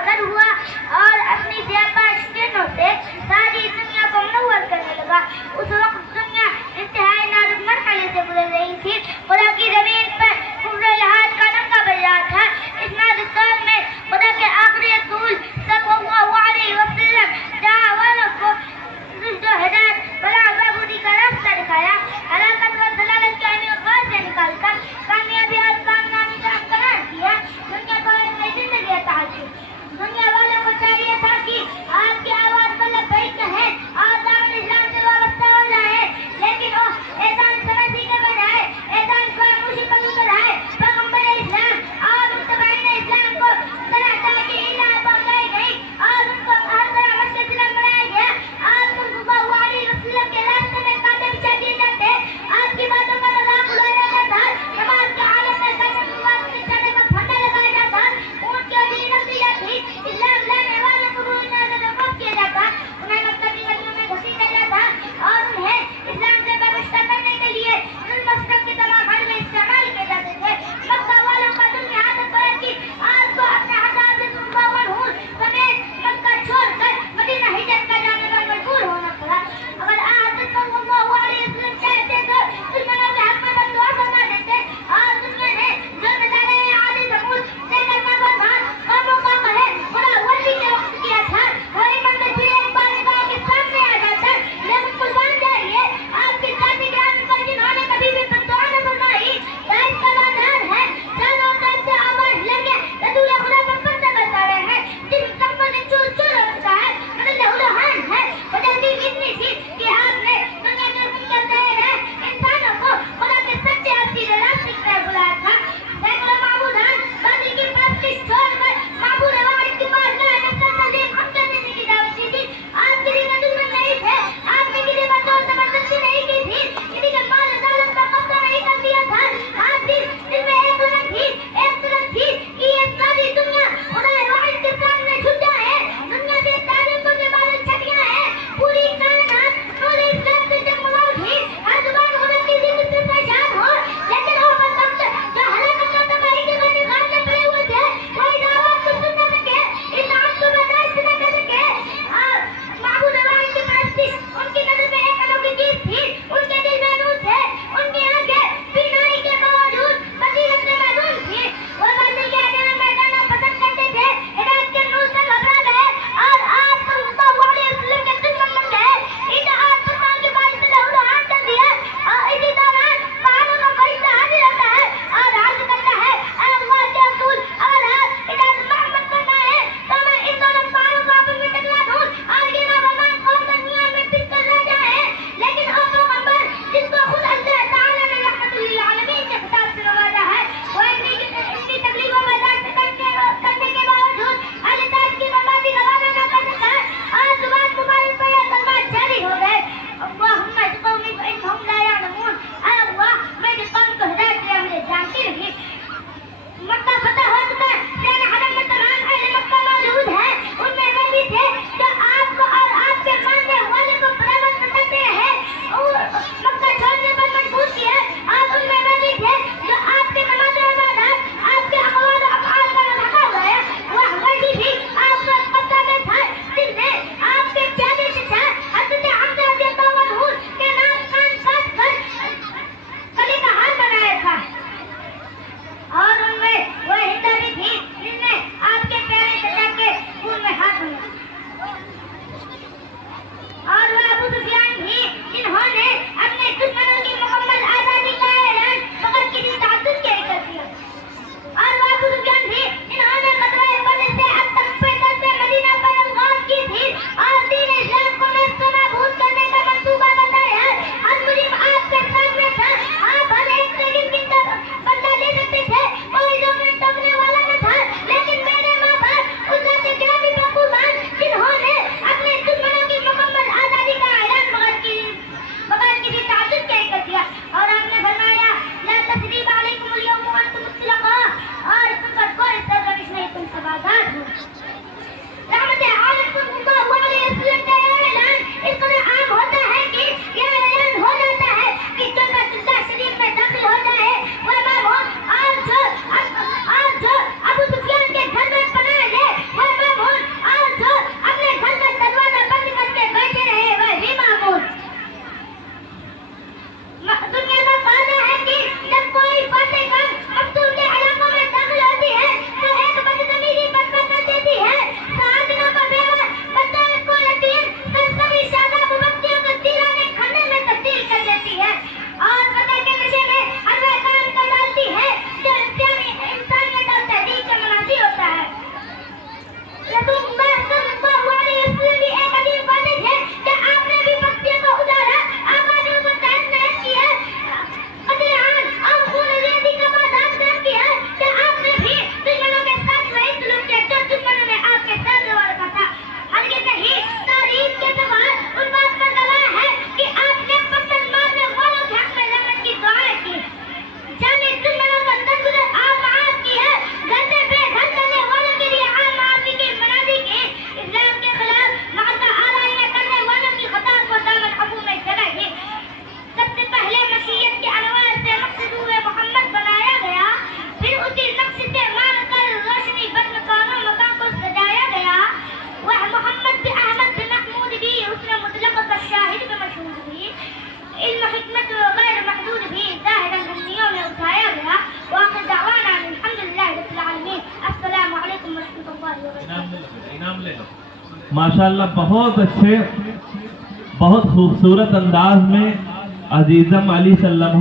اجاگر ہوا اور اپنی زیباش کینوں سے ساری دنیا کو منور کرنے لگا. اس وقت دنیا انتہائی نازک مرحلے سے گزر رہی تھی. خدا کی زمین پر کفر و الحاد کا ڈنکا بج رہا تھا. اس نازک دور میں خدا کے آخری رسول صلی اللہ علیہ وسلم جہاں والوں کو رشد و ہدایت فلاح بہبودی کا راستہ دکھایا. ہلاکت و ضلالت کے عمیق غار سے نکال کر کامیابی اور کامرانی کا قرار دیا. دنیا کو ایک نئی زندگی عطا کی. دنیا والوں کو چاہیے تھا کہ آپ کی آواز پر لبیک کہیں اور دعوت اسلام سے وابستہ ہو جائے، لیکن وہ احسان سمجھی کے بجائے احسان فراموشی پر اتر آئے. پیغمبر اسلام اور متبعین اسلام ماشاءاللہ بہت اچھے، بہت خوبصورت انداز میں عزیزم علی صلی اللہ